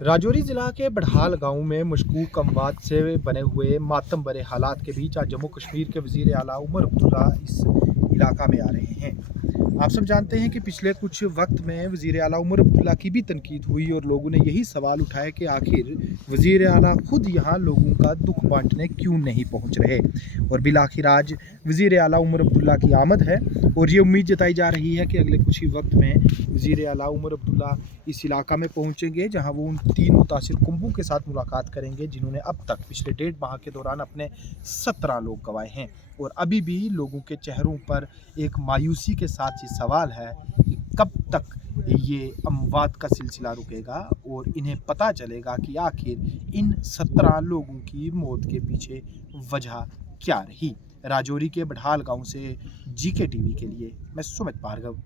राजौरी जिला के बड़हाल गांव में मशकूक अमवात से बने हुए मातम भरे हालात के बीच आज जम्मू कश्मीर के वज़ीर आला उमर अब्दुल्ला इस इलाका में आ रहे हैं। आप सब जानते हैं कि पिछले कुछ वक्त में वज़ीर आला उमर अब्दुल्ला की भी तनकीद हुई और लोगों ने यही सवाल उठाया कि आखिर वज़ीर आला खुद यहाँ लोगों का दुख बांटने क्यों नहीं पहुँच रहे। और बिलाखिर आज वज़ीर आला उमर अब्दुल्ला की आमद है और ये उम्मीद जताई जा रही है कि अगले कुछ ही वक्त में वज़ीर आला उमर अब्दुल्ला इस इलाका में पहुँचेंगे, जहाँ वो उन 3 मुतासिर कुंभों के साथ मुलाकात करेंगे जिन्होंने अब तक पिछले 1.5 माह के दौरान अपने 17 लोग गंवाए हैं। और अभी भी लोगों के चेहरों पर एक मायूसी के साथ ये सवाल है कि कब तक ये अमवात का सिलसिला रुकेगा और इन्हें पता चलेगा कि आखिर इन 17 लोगों की मौत के पीछे वजह क्या रही। राजौरी के बड़हाल गांव से जीके टीवी के लिए मैं सुमित भार्गव।